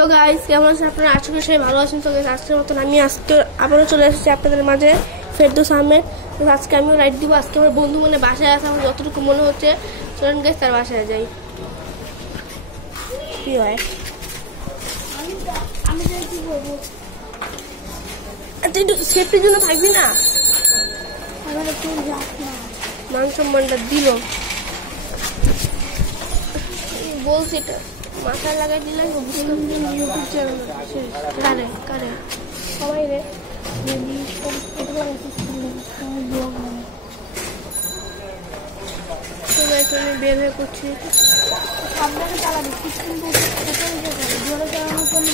So guys কেমন আছেন আপনারা? আশা করি সবাই ভালো আছেন। তো গাইস আজকের মতন আমি আজকে আবারও চলে এসেছি আপনাদের মাঝে ফেরদৌস আহমেদ। তো আজকে আমিও রাইড দিব। আজকে আমার বন্ধু মনে বাসায় আছে, আমার যতটুকু মনে হচ্ছে। চলেন গাইস তার বাসায় যাই। কি হয় আমি কি বলবো, তুই সেফটির জন্য থাকবি না? মান সম্মানটা দিল বলছি, এটা মাথায় লাগাই দিলে কারে কারে সবাই রে আমি বের হয়ে করছি। সাবধানে চালাবি, জোরে চালানোর জন্য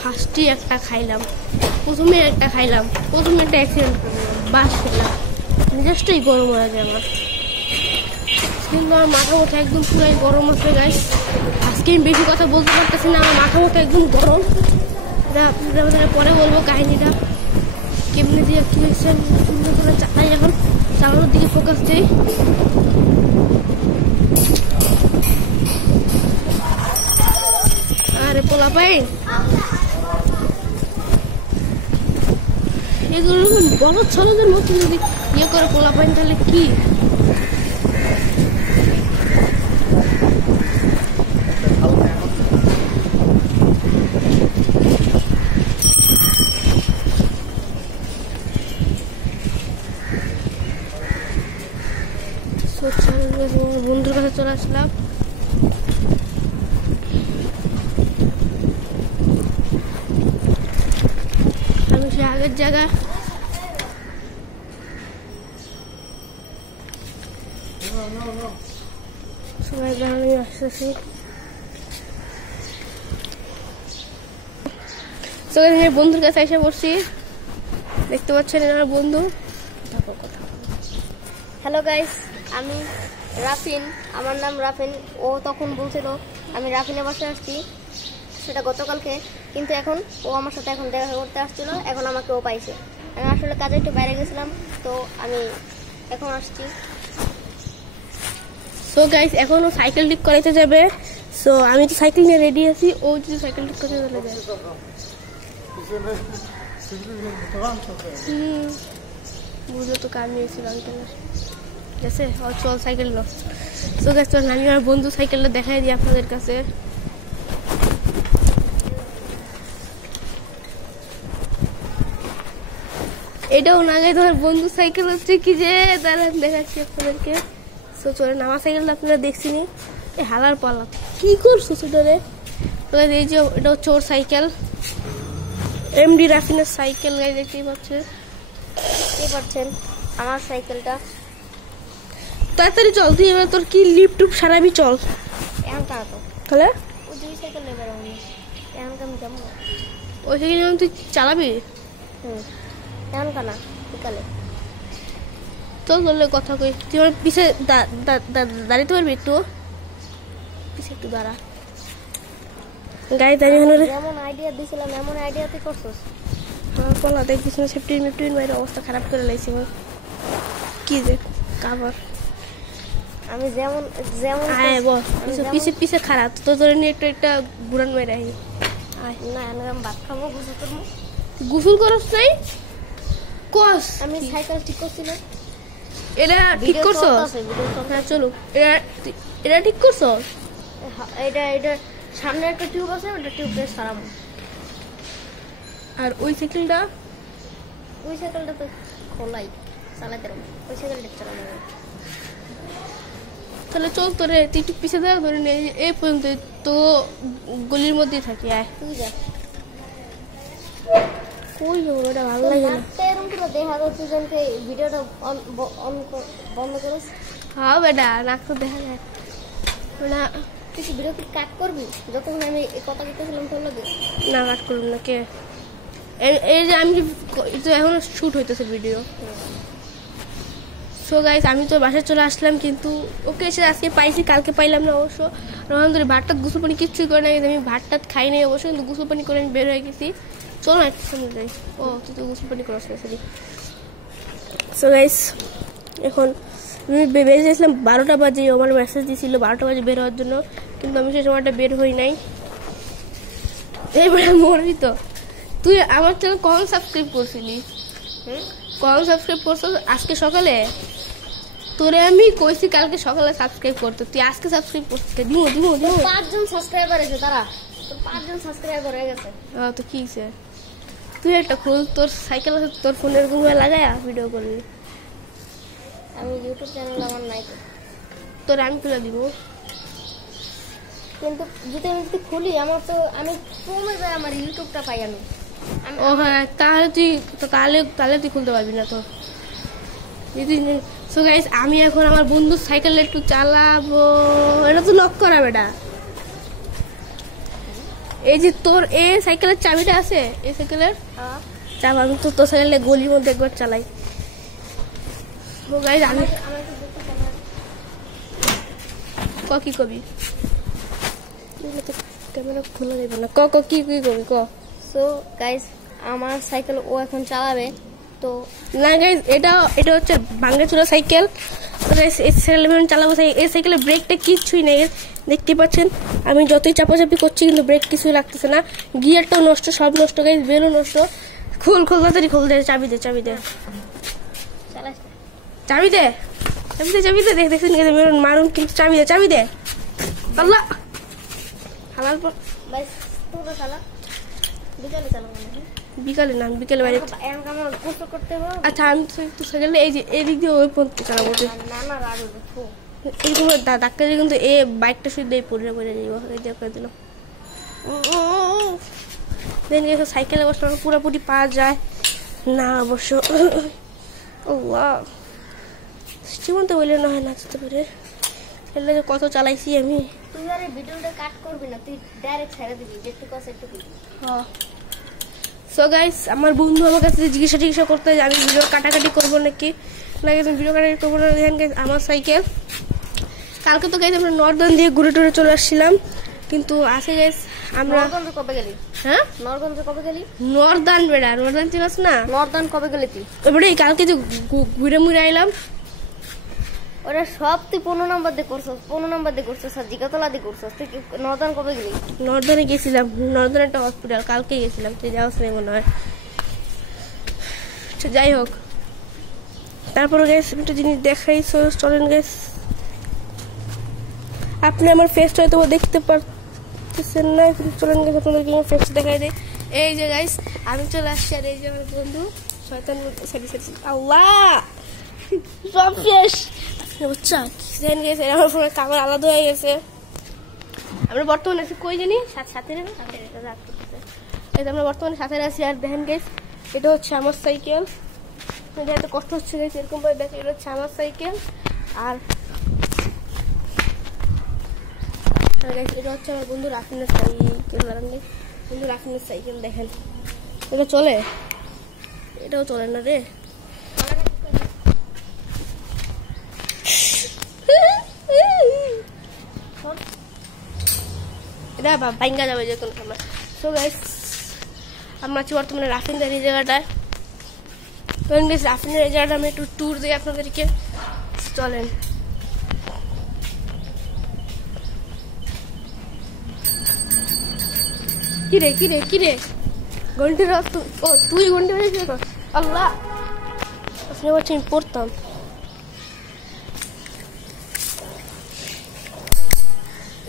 ফার্স্টই একটা খাইলাম, প্রথমে একটা খাইলাম, প্রথমে একটা অ্যাক্সিডেন্ট বাস খেলাম, মেজাজটাই গরম হয়ে যায় আমার। কিন্তু আমার মাথা মতো একদম পুরাই গরম আছে গাইস। আজকে আমি বেশি কথা বলতে পারতেছি না, আমার মাথা মতো একদম গরম। আপনাদের পরে বলবো কাহিনিটা কেমনি দিয়ে কি হয়েছে। সুন্দর করে চালাই, এখন চালানোর দিকে ফোকাস দিই। আরে পোলা পাই এগুলো বড় ছেলেদের মতো যদি ইয়ে করে পোলা পাইন তাহলে কি বন্ধুর কাছে চলে আসলাম। আমি সে আগের জায়গায় সবাই দাঁড়ানো আসতেছি। বন্ধুর কাছে এসে পড়ছি, দেখতে পাচ্ছেন আমার বন্ধু। হ্যালো গাইস, আমি রাফিন, আমার নাম রাফিন। ও তখন বলছিল আমি রাফিনের বাসায় আসছি, সেটা গতকালকে। কিন্তু এখন ও আমার সাথে এখন দেখা করতে আসছিল, এখন আমাকে ও পাইছে। আমি আসলে কাজে একটু বাইরে গেছিলাম, তো আমি এখন আসছি। সো গাইস এখন ও সাইকেল ঠিক করাইতে যাবে। সো আমি তো সাইকেল নিয়ে রেডি আছি, ও যদি সাইকেল ঠিক করতে চলে যায়। বুঝলো তো কার নিয়েছিল আঙ্কেলের, ঠিক আছে। চল সাইকেল লো। সো গাইস চল আমি আমার বন্ধু সাইকেলটা দেখাই দিই আপনাদের কাছে। এটাও না গাই তোমার বন্ধু সাইকেল হচ্ছে কি যে দাঁড়ান দেখাচ্ছি আপনাদেরকে। সো চলেন, আমার সাইকেলটা আপনারা দেখছিনি, এই হালার পালা কি করছো ছোটরে। এই যে এটা হচ্ছে ওর সাইকেল, এমডি রাফিনের সাইকেল গাই, দেখতেই পাচ্ছেন আমার সাইকেলটা। তাড়াতাড়ি চল, তুই এবার তোর কি লিপ টুপ সারাবি, চল এখন কারা তো তাহলে ও দুই সাইকেল নেবে এখন আমি যাবো। ওই সাইকেল যেমন তুই চালাবি। এখন কানা বিকালে চল চললে কথা কই। তুই আমার পিছে দাঁড়াতে পারবি, একটু পিছে একটু দাঁড়া। গাড়ি দাঁড়িয়ে যেমন আইডিয়া দিয়েছিলাম এমন আইডিয়া তুই করছিস। পলা দেখছিস না, সেফটির মিফটির বাইরে অবস্থা খারাপ করে লাইছি। কি যে কাভার আমি যেমন যেমন পিছে পিছে খারাপ তো ধরে নিয়ে একটু একটা বুড়ান মেরে আই না, আমি ভাত খাবো, গোসল করবো। গোসল করস নাই কস? আমি সাইকেল ঠিক করছি না। এটা ঠিক করছো? হ্যাঁ চলো, এটা ঠিক করছো। এটা সামনে একটা টিউব আছে, ওটা টিউব দিয়ে সারাবো। আর ওই সাইকেলটা তো খোলাই চালাতে পারবো, ওই সাইকেলটা চালানো যাবে। তাহলে চল তোরে তুই একটু পিছিয়ে দেওয়া ধরে নে, এই পর্যন্ত তো গলির মধ্যেই থাকি। আয় তুই যা, কই যাবো, এটা ভালো লাগে না। এরকম করে দেখা যাচ্ছে যে ভিডিওটা বন্ধ করিস। হ্যাঁ বেটা, নাক তো দেখা যায় না। তুই কি ভিডিও কাট করবি? যখন আমি এই কথা বলতেছিলাম তোর লাগে না, কাট করুন না। কে এই যে আমি এখন শুট হইতেছে ভিডিও। সো গাইস আমি তো বাসায় চলে আসলাম, কিন্তু ওকে এসে আজকে পাইছি, কালকে পাইলাম না অবশ্য। রোহান ধরে ভাতটা গোসল পানি কিচ্ছুই করে না, আমি ভাতটা খাই নাই অবশ্য, কিন্তু গোসল পানি করে আমি বের হয়ে গেছি। চলো একটু সামনে যাই। ও তুই তো গোসল পানি করছ না। সো গাইস এখন আমি বেরিয়ে গেছিলাম 12টা বাজে, আমার মেসেজ দিয়েছিল 12টা বাজে বের হওয়ার জন্য, কিন্তু আমি সেই সময়টা বের হই নাই। এইবারে মরবি তো। তুই আমার চ্যানেল কখন সাবস্ক্রাইব করছিলি? কখন সাবস্ক্রাইব করছো? আজকে সকালে? তোরে আমি কইছি কালকে সকালে সাবস্ক্রাইব করতে, তুই আজকে সাবস্ক্রাইব করছিস? দিমু 5 জন সাবস্ক্রাইবার আছে তারা, তো 5 জন সাবস্ক্রাইবার হয়ে গেছে। তো কি হয়েছে? তুই একটা খোল, তোর সাইকেল আছে, তোর ফোনের গুলো লাগায়া ভিডিও করবি। আমি ইউটিউব চ্যানেল আমার নাই তো, তোর আমি খুলে দিব। কিন্তু যদি খুলি আমার তো আমি কমে যায়, আমার ইউটিউবটা পাই আমি। ও হ্যাঁ, তাহলে তুই খুলতে পারবি না তো। সো গাইস আমি এখন আমার বন্ধুর সাইকেল একটু চালাবো। এটা তো লক করা বেটা। এই যে তোর এই সাইকেলের চাবিটা আছে, এই সাইকেলের চাবি আমি তো তোর সাইকেলে গলির মধ্যে একবার চালাই। সো গাইস আমি কি কবি? ক্যামেরা খোলা যাবে না। কি কবি ক। সো গাইস আমার সাইকেল ও এখন চালাবে। তো না গাইস এটা হচ্ছে ভাঙ্গাচোরা সাইকেল। এই সাইকেল আমি চালাবো। এই সাইকেলের ব্রেকটা কিচ্ছুই নেই, দেখতে পাচ্ছেন। আমি যতই চাপাচাপি করছি কিন্তু ব্রেক কিছুই লাগতেছে না। গিয়ারটাও নষ্ট, সব নষ্ট গাইস, বেলও নষ্ট। খোল তাড়াতাড়ি খোল দে, চাবি দে চালাই চাবি দে দেখছেন মারুন, কিন্তু চাবি দে আল্লাহ হালাল পর। বাইস তোরা চালা, বিকালে চালাবো না। বিকালে না, বিকালে বাইরে। আমার কষ্ট করতে হবে। আচ্ছা আমি তো সাইকেলে এই যে এদিক দিয়ে ওই পর্যন্ত চালাবো। না রাড় দেখো এইরকম ধাক্কা দিয়ে কিন্তু এই বাইকটা শুধু পড়ে যাইব। এই যে করে দিলাম। দেন গেছে সাইকেলে বসে পুরোপুরি পাওয়া যায় না অবশ্য। ও ওয়াও, জীবনতে বললে না হয় নাচতে পারে। এলে কত চালাইছি আমি। তুই আর এই ভিডিওটা কাট করবি না, তুই ডাইরেক্ট ছেড়ে দিবি, যেটুকু আছে একটু। হ্যাঁ সো গাইস আমার বন্ধু আমার কাছে জিজ্ঞাসা করতে যে আমি ভিডিও কাটাকাটি করবো নাকি না, ভিডিও কাটাকাটি করবো না। দেখেন গাইস আমার সাইকেল। কালকে তো গাইস আমরা নর্দার্ন দিয়ে ঘুরে টুরে চলে আসছিলাম, কিন্তু আজকে গাইস আমরা কবে গেলি? হ্যাঁ নরগঞ্জে কবে গেলি? নর্দার্ন বেড়া, নর্দার্ন চিনাস না? নর্দার্ন কবে গেলি তুই? এবারে কালকে যে ঘুরে মুড়ে আইলাম। ওরা সব তুই 15 নম্বর দিয়ে করছিস আর জিগাতলা দিয়ে করছিস। তুই নর্দার্ন কবে গেলি? নর্দার্নে গেছিলাম, নর্দার্ন একটা হসপিটাল, কালকে গেছিলাম। তুই যাওয়াস না মনে হয়। যাই হোক, তারপরে গাইস একটা জিনিস দেখাই। চলেন গাইস, আপনি আমার ফেসটা হয়তো দেখতে পারতেছেন না, কিন্তু চলেন গাইস আপনাদেরকে আমার ফেসটা দেখাই দেয়। এই যে গাইস আমি চলে আসছি, আর এই যে আমার বন্ধু শয়তান আল্লাহ সব শেষ। বুঝছো দেখেন গাইস আমার ফোনের ক্যামেরা আলাদা হয়ে গেছে। আমরা বর্তমানে আছি কই জানি সাথে আমরা বর্তমানে সাথে আছি। আর দেখেন গাইস এটা হচ্ছে আমার সাইকেল। এত কষ্ট হচ্ছে গাইস, এরকম ভাবে দেখেন এটা হচ্ছে আমার সাইকেল। আর গাইস এটা হচ্ছে আমার বন্ধু রাফিনের সাইকেল। বন্ধু রাফিনের সাইকেল দেখেন, এটা চলে, এটাও চলে না রে। এটা ভাঙ্গা যাবে যে কোনো সময়। সো গাইস আমরা আছি বর্তমানে রাফিনের এই জায়গাটায়। রাফিনের এই জায়গাটা আমি একটু ট্যুর দিই আপনাদেরকে। চলেন। কিরে ঘন্টির ও তুই ঘন্টি হয়েছিস? আল্লাহ আসলে বলছি আমি পড়তাম।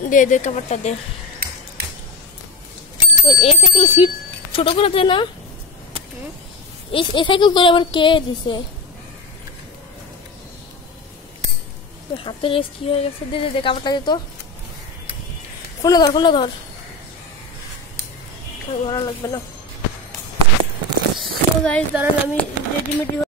দে কাপড়টা দে। এই সাইকেল সিট ছোট করে দে না। এই সাইকেল তোর আবার কে দিছে? হাতের রেস কি হয়ে গেছে? দে কাপড়টা দে তো। ফোনটা ধর ধরা লাগবে না। দাঁড়ান আমি রেডিমেড